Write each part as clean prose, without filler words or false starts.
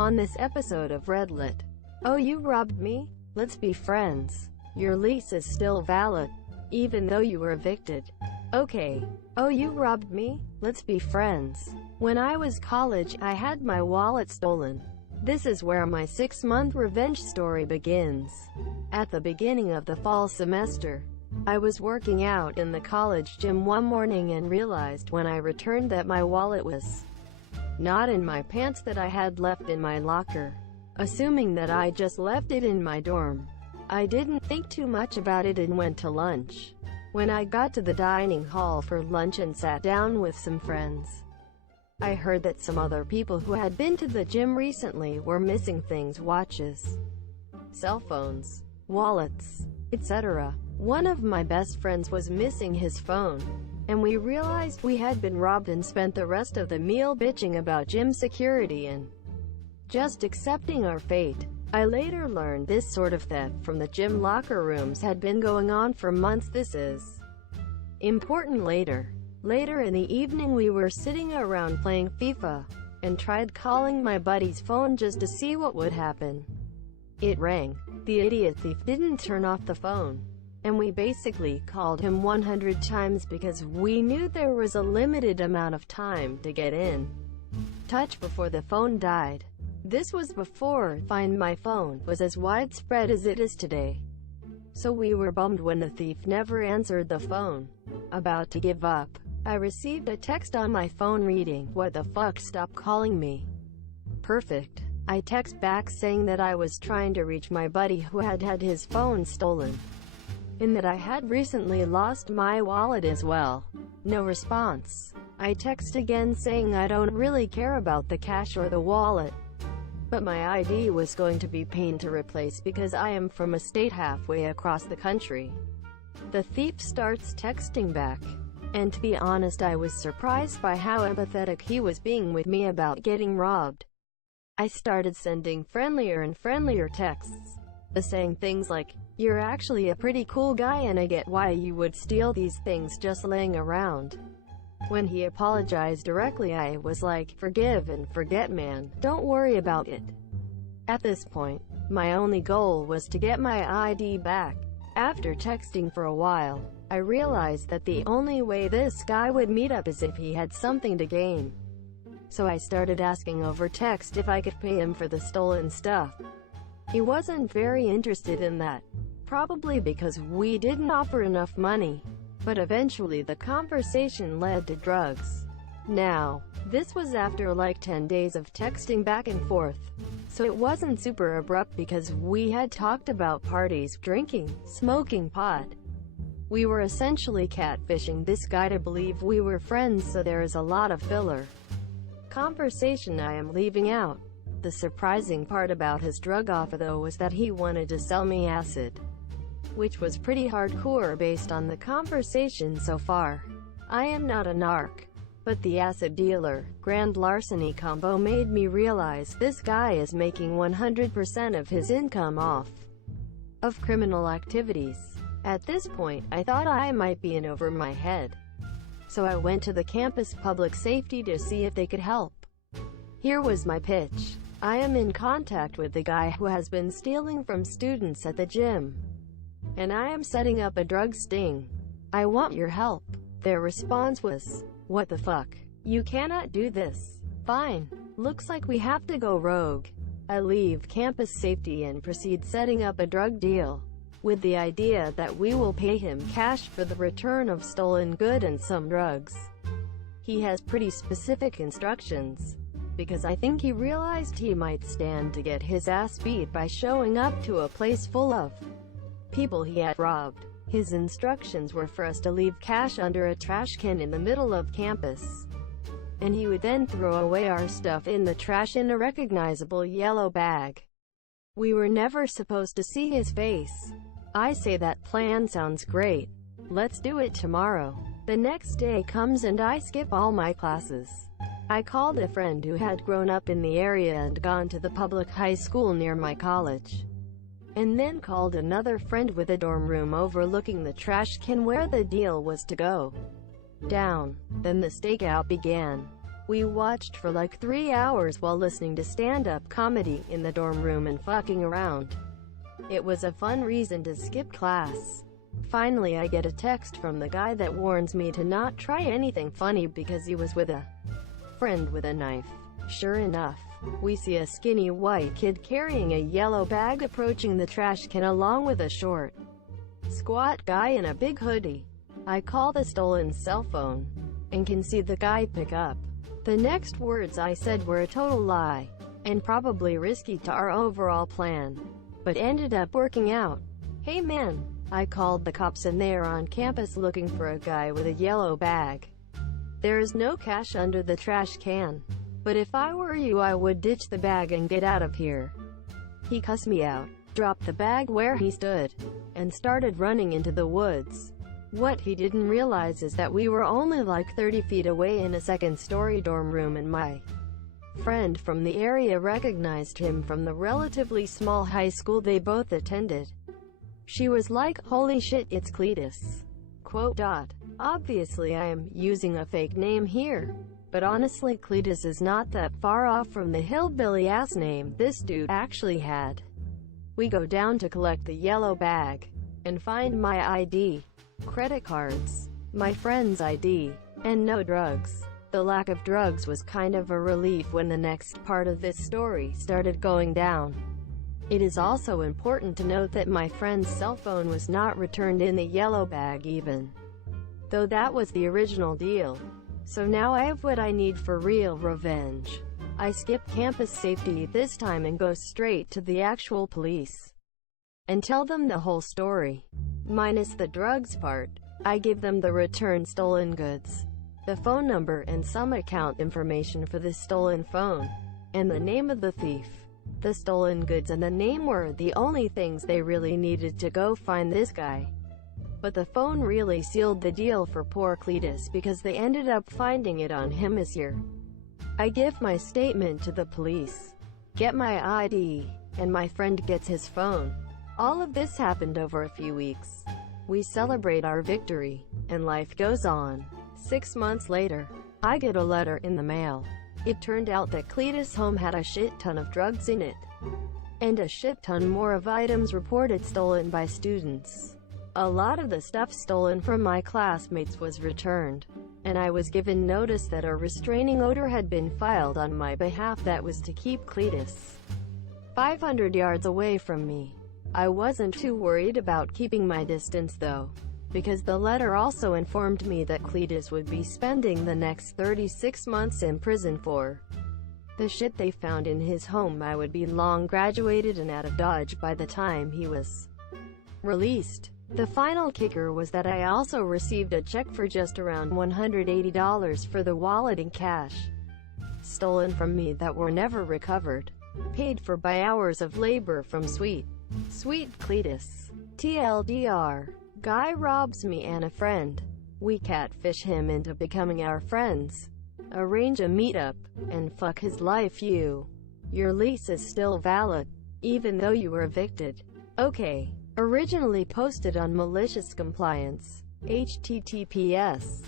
On this episode of Redlit. Oh, you robbed me? Let's be friends. Your lease is still valid, even though you were evicted. Okay. Oh, you robbed me? Let's be friends. When I was college, I had my wallet stolen. This is where my 6-month revenge story begins. At the beginning of the fall semester, I was working out in the college gym one morning and realized when I returned that my wallet was not in my pants, that I had left in my locker. Assuming that I just left it in my dorm, I didn't think too much about it and went to lunch. When I got to the dining hall for lunch and sat down with some friends, I heard that some other people who had been to the gym recently were missing things: watches, cell phones, wallets, etc. One of my best friends was missing his phone, and we realized we had been robbed and spent the rest of the meal bitching about gym security and just accepting our fate. I later learned this sort of theft from the gym locker rooms had been going on for months. This is important later. Later in the evening, we were sitting around playing FIFA, and tried calling my buddy's phone just to see what would happen. It rang. The idiot thief didn't turn off the phone, and we basically called him 100 times because we knew there was a limited amount of time to get in touch before the phone died. This was before Find My Phone was as widespread as it is today. So we were bummed when the thief never answered the phone. About to give up, I received a text on my phone reading, "What the fuck, stop calling me." Perfect. I text back saying that I was trying to reach my buddy who had had his phone stolen, and that I had recently lost my wallet as well. No response. I text again saying I don't really care about the cash or the wallet, but my ID was going to be pain to replace because I am from a state halfway across the country. The thief starts texting back, and to be honest, I was surprised by how empathetic he was being with me about getting robbed. I started sending friendlier and friendlier texts, saying things like, "You're actually a pretty cool guy and I get why you would steal these things just laying around." When he apologized directly, I was like, "Forgive and forget, man. Don't worry about it." At this point, my only goal was to get my ID back. After texting for a while, I realized that the only way this guy would meet up is if he had something to gain. So I started asking over text if I could pay him for the stolen stuff. He wasn't very interested in that, probably because we didn't offer enough money. But eventually the conversation led to drugs. Now, this was after like 10 days of texting back and forth, so it wasn't super abrupt because we had talked about parties, drinking, smoking pot. We were essentially catfishing this guy to believe we were friends, so there is a lot of filler conversation I am leaving out. The surprising part about his drug offer though was that he wanted to sell me acid, which was pretty hardcore based on the conversation so far. I am not a narc, but the acid dealer, grand larceny combo made me realize this guy is making 100% of his income off of criminal activities. At this point, I thought I might be in over my head, so I went to the campus public safety to see if they could help. Here was my pitch. I am in contact with the guy who has been stealing from students at the gym, and I am setting up a drug sting. I want your help. Their response was, "What the fuck? You cannot do this." Fine. Looks like we have to go rogue. I leave campus safety and proceed setting up a drug deal, with the idea that we will pay him cash for the return of stolen good and some drugs. He has pretty specific instructions, because I think he realized he might stand to get his ass beat by showing up to a place full of people he had robbed. His instructions were for us to leave cash under a trash can in the middle of campus, and he would then throw away our stuff in the trash in a recognizable yellow bag. We were never supposed to see his face. I say that plan sounds great. Let's do it tomorrow. The next day comes and I skip all my classes. I called a friend who had grown up in the area and gone to the public high school near my college, and then called another friend with a dorm room overlooking the trash can where the deal was to go down. Then the stakeout began. We watched for like 3 hours while listening to stand-up comedy in the dorm room and fucking around. It was a fun reason to skip class. Finally I get a text from the guy that warns me to not try anything funny because he was with a friend with a knife. Sure enough, we see a skinny white kid carrying a yellow bag approaching the trash can along with a short, squat guy in a big hoodie. I call the stolen cell phone, and can see the guy pick up. The next words I said were a total lie, and probably risky to our overall plan, but ended up working out. Hey man, I called the cops and they are on campus looking for a guy with a yellow bag. There is no cash under the trash can. But if I were you I would ditch the bag and get out of here. He cussed me out, dropped the bag where he stood, and started running into the woods. What he didn't realize is that we were only like 30 feet away in a second-story dorm room and my friend from the area recognized him from the relatively small high school they both attended. She was like, "Holy shit, it's Cletus." Quote. Obviously I am using a fake name here. But honestly Cletus is not that far off from the hillbilly-ass name this dude actually had. We go down to collect the yellow bag, and find my ID, credit cards, my friend's ID, and no drugs. The lack of drugs was kind of a relief when the next part of this story started going down. It is also important to note that my friend's cell phone was not returned in the yellow bag even, though that was the original deal. So now I have what I need for real revenge. I skip campus safety this time and go straight to the actual police and tell them the whole story, minus the drugs part. I give them the returned stolen goods, the phone number and some account information for the stolen phone, and the name of the thief. The stolen goods and the name were the only things they really needed to go find this guy. But the phone really sealed the deal for poor Cletus because they ended up finding it on him this year. I give my statement to the police, get my ID, and my friend gets his phone. All of this happened over a few weeks. We celebrate our victory, and life goes on. 6 months later, I get a letter in the mail. It turned out that Cletus' home had a shit ton of drugs in it, and a shit ton more of items reported stolen by students. A lot of the stuff stolen from my classmates was returned, and I was given notice that a restraining order had been filed on my behalf that was to keep Cletus 500 yards away from me. I wasn't too worried about keeping my distance though, because the letter also informed me that Cletus would be spending the next 36 months in prison for the shit they found in his home. I would be long graduated and out of Dodge by the time he was released. The final kicker was that I also received a check for just around $180 for the wallet and cash stolen from me that were never recovered, paid for by hours of labor from Sweet Cletus. TLDR. Guy robs me and a friend. We catfish him into becoming our friends, arrange a meetup, and fuck his life. Your lease is still valid, even though you were evicted. Okay. Originally posted on Malicious Compliance. https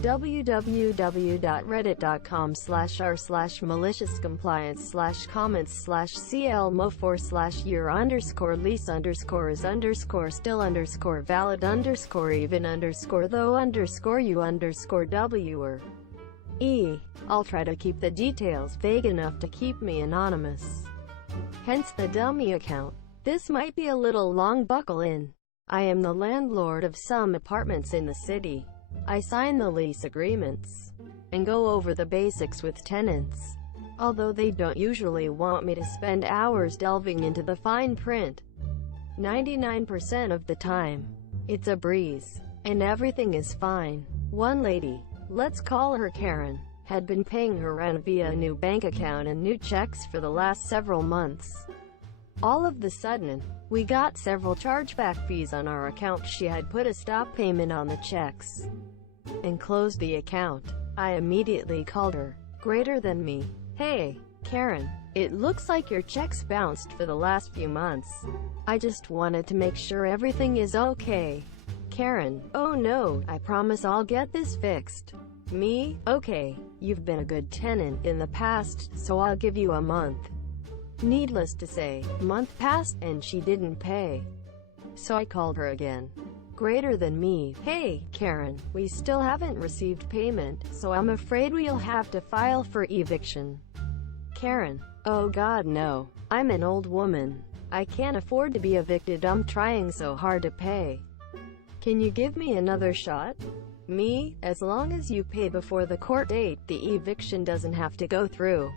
www.reddit.com/r/malicious compliance/comments/cl mo4/year_still_valid_v_w. I'll try to keep the details vague enough to keep me anonymous. Hence the dummy account. This might be a little long, buckle in. I am the landlord of some apartments in the city. I sign the lease agreements and go over the basics with tenants, although they don't usually want me to spend hours delving into the fine print. 99% of the time, it's a breeze, and everything is fine. One lady, let's call her Karen, had been paying her rent via a new bank account and new checks for the last several months. All of the sudden, we got several chargeback fees on our account. She had put a stop payment on the checks and closed the account. I immediately called her, greater than me. Hey, Karen, it looks like your checks bounced for the last few months. I just wanted to make sure everything is okay. Karen, oh no, I promise I'll get this fixed. Me? Okay, you've been a good tenant in the past, so I'll give you a month. Needless to say, a month passed, and she didn't pay. So I called her again. Greater than me. Hey, Karen, we still haven't received payment, so I'm afraid we'll have to file for eviction. Karen. Oh God, no. I'm an old woman. I can't afford to be evicted. I'm trying so hard to pay. Can you give me another shot? Me? As long as you pay before the court date, the eviction doesn't have to go through.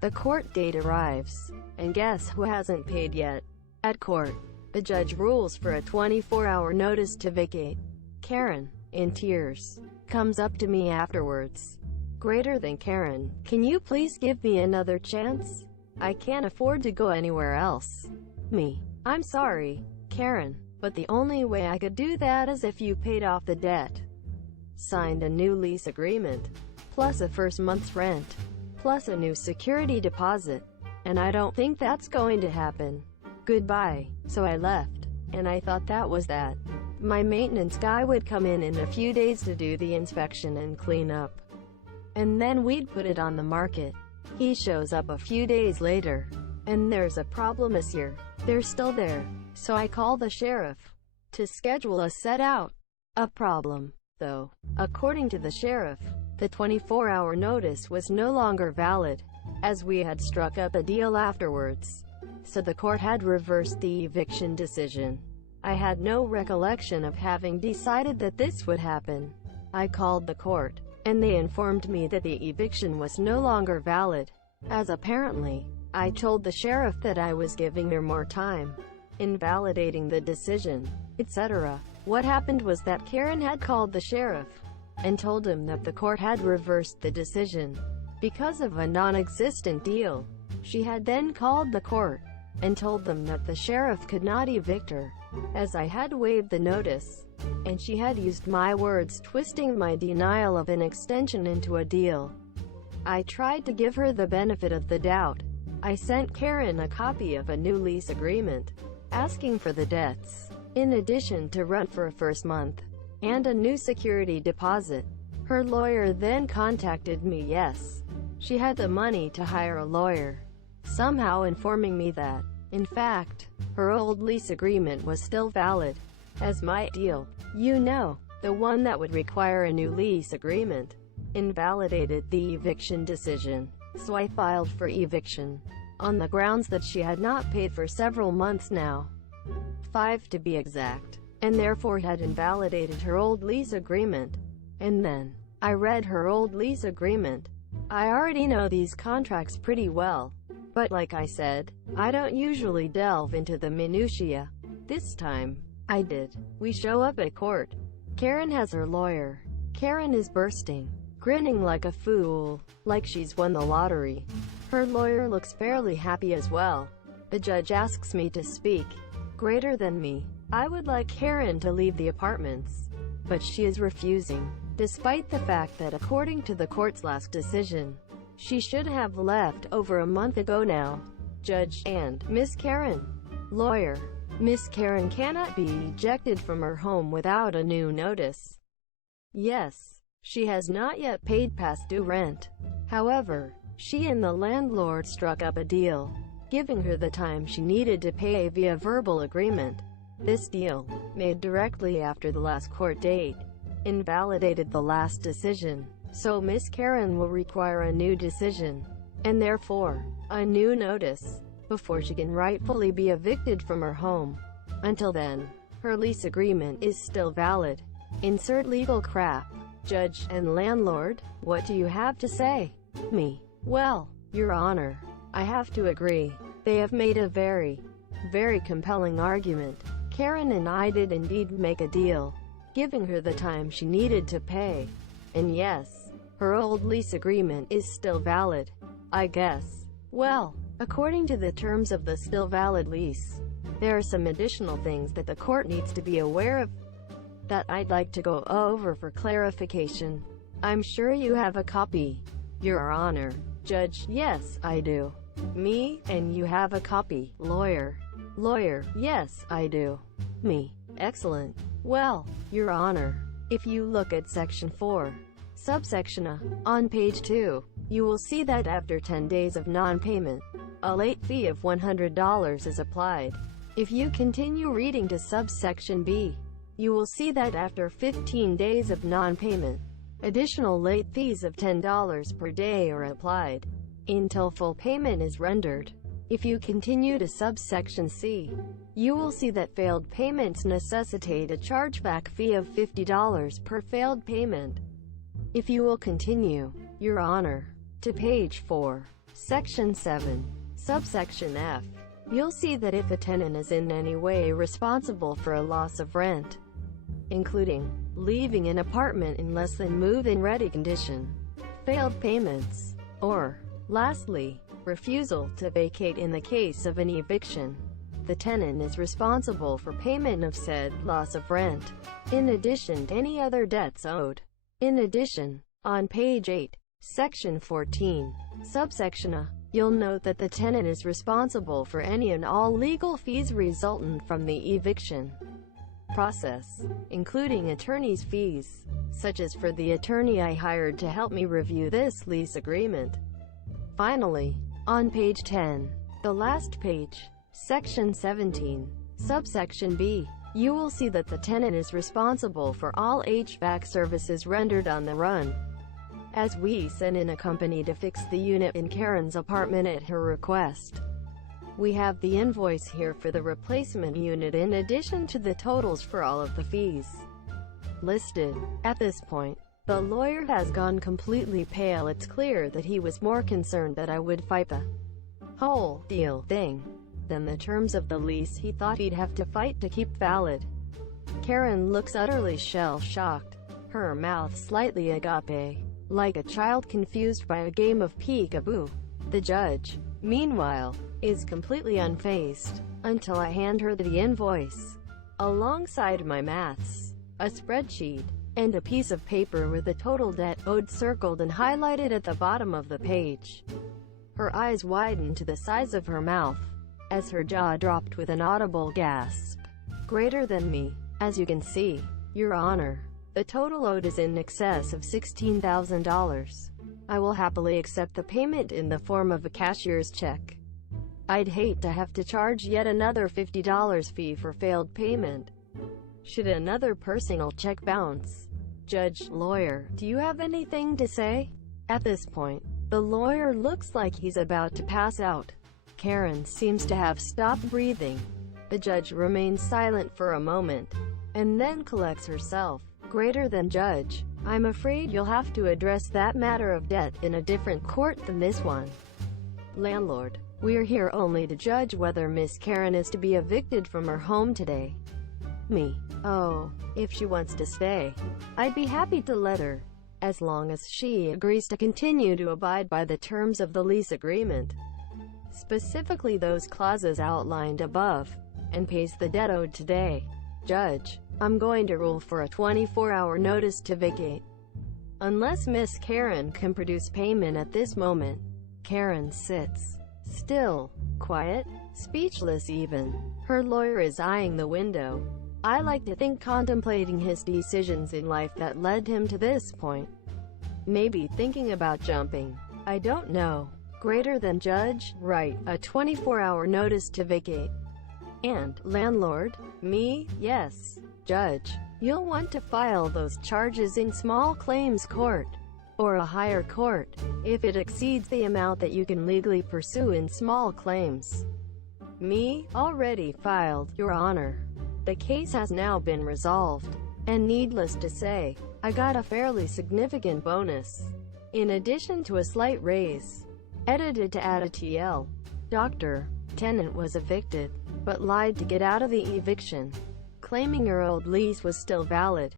The court date arrives, and guess who hasn't paid yet? At court, the judge rules for a 24-hour notice to vacate. Karen, in tears, comes up to me afterwards. Greater than Karen, can you please give me another chance? I can't afford to go anywhere else. Me. I'm sorry, Karen, but the only way I could do that is if you paid off the debt. Signed a new lease agreement, plus a first month's rent, plus a new security deposit. And I don't think that's going to happen. Goodbye. So I left, and I thought that was that. My maintenance guy would come in a few days to do the inspection and clean up. And then we'd put it on the market. He shows up a few days later, and there's a problem this year. They're still there. So I call the sheriff to schedule a set out. A problem, though. According to the sheriff, the 24-hour notice was no longer valid, as we had struck up a deal afterwards. So the court had reversed the eviction decision. I had no recollection of having decided that this would happen. I called the court, and they informed me that the eviction was no longer valid, as apparently, I told the sheriff that I was giving her more time, invalidating the decision, etc. What happened was that Karen had called the sheriff, and told him that the court had reversed the decision, because of a non-existent deal. She had then called the court, and told them that the sheriff could not evict her, as I had waived the notice, and she had used my words, twisting my denial of an extension into a deal. I tried to give her the benefit of the doubt. I sent Karen a copy of a new lease agreement, asking for the debts, in addition to rent for a first month, and a new security deposit. Her lawyer then contacted me. Yes, she had the money to hire a lawyer, somehow informing me that, in fact, her old lease agreement was still valid, as my deal, you know, the one that would require a new lease agreement, invalidated the eviction decision. So I filed for eviction, on the grounds that she had not paid for several months now, 5 to be exact, and therefore had invalidated her old lease agreement. And then, I read her old lease agreement. I already know these contracts pretty well, but like I said, I don't usually delve into the minutiae. This time, I did. We show up at court. Karen has her lawyer. Karen is bursting, grinning like a fool, like she's won the lottery. Her lawyer looks fairly happy as well. The judge asks me to speak. Greater than me. I would like Karen to leave the apartments, but she is refusing, despite the fact that according to the court's last decision, she should have left over a month ago now. Judge and Miss Karen. Lawyer. Miss Karen cannot be ejected from her home without a new notice. Yes, she has not yet paid past due rent. However, she and the landlord struck up a deal, giving her the time she needed to pay via verbal agreement. This deal, made directly after the last court date, invalidated the last decision. So Miss Karen will require a new decision, and therefore, a new notice, before she can rightfully be evicted from her home. Until then, her lease agreement is still valid. Insert legal crap. Judge and landlord, what do you have to say? Me. Well, Your Honor, I have to agree. They have made a very compelling argument. Karen and I did indeed make a deal, giving her the time she needed to pay. And yes, her old lease agreement is still valid, I guess. Well, according to the terms of the still valid lease, there are some additional things that the court needs to be aware of that I'd like to go over for clarification. I'm sure you have a copy, Your Honor. Judge, yes, I do. Me, and you have a copy. Lawyer. Lawyer, yes, I do. Me. Excellent. Well, Your Honor, if you look at Section 4, Subsection A. On page 2, you will see that after 10 days of non-payment, a late fee of $100 is applied. If you continue reading to subsection B, you will see that after 15 days of non-payment, additional late fees of $10 per day are applied, until full payment is rendered. If you continue to subsection C, you will see that failed payments necessitate a chargeback fee of $50 per failed payment. If you will continue, Your Honor, to page 4, section 7, subsection F, you'll see that if a tenant is in any way responsible for a loss of rent, including leaving an apartment in less than move-in ready condition, failed payments, or, lastly, refusal to vacate in the case of an eviction, the tenant is responsible for payment of said loss of rent, in addition to any other debts owed. In addition, on page 8, section 14, subsection A, you'll note that the tenant is responsible for any and all legal fees resultant from the eviction process, including attorney's fees, such as for the attorney I hired to help me review this lease agreement. Finally, on page 10, the last page, section 17, subsection B, you will see that the tenant is responsible for all HVAC services rendered on the run, as we sent in a company to fix the unit in Karen's apartment at her request. We have the invoice here for the replacement unit in addition to the totals for all of the fees listed. At this point, the lawyer has gone completely pale. It's clear that he was more concerned that I would fight the whole deal thing than the terms of the lease he thought he'd have to fight to keep valid. Karen looks utterly shell-shocked, her mouth slightly agape, like a child confused by a game of peek-a-boo. The judge, meanwhile, is completely unfazed, until I hand her the invoice, alongside my maths, a spreadsheet, and a piece of paper with the total debt owed circled and highlighted at the bottom of the page. Her eyes widened to the size of her mouth, as her jaw dropped with an audible gasp. Greater than me. As you can see, Your Honor, the total owed is in excess of $16,000. I will happily accept the payment in the form of a cashier's check. I'd hate to have to charge yet another $50 fee for failed payment, should another personal check bounce. Judge, lawyer, do you have anything to say? At this point, the lawyer looks like he's about to pass out. Karen seems to have stopped breathing. The judge remains silent for a moment, and then collects herself. Greater than judge, I'm afraid you'll have to address that matter of debt in a different court than this one. Landlord, we're here only to judge whether Miss Karen is to be evicted from her home today. Me. Oh, if she wants to stay, I'd be happy to let her, as long as she agrees to continue to abide by the terms of the lease agreement, specifically those clauses outlined above, and pays the debt owed today. Judge, I'm going to rule for a 24-hour notice to vacate, unless Miss Karen can produce payment at this moment. Karen sits still, quiet, speechless even. Her lawyer is eyeing the window. I like to think contemplating his decisions in life that led him to this point. Maybe thinking about jumping. I don't know. Greater than judge, right, a 24-hour notice to vacate. And, landlord, me, yes, judge, you'll want to file those charges in small claims court, or a higher court, if it exceeds the amount that you can legally pursue in small claims. Me, already filed, Your Honor. The case has now been resolved, and needless to say, I got a fairly significant bonus, in addition to a slight raise. Edited to add a TL. Doctor, tenant was evicted, but lied to get out of the eviction, claiming her old lease was still valid.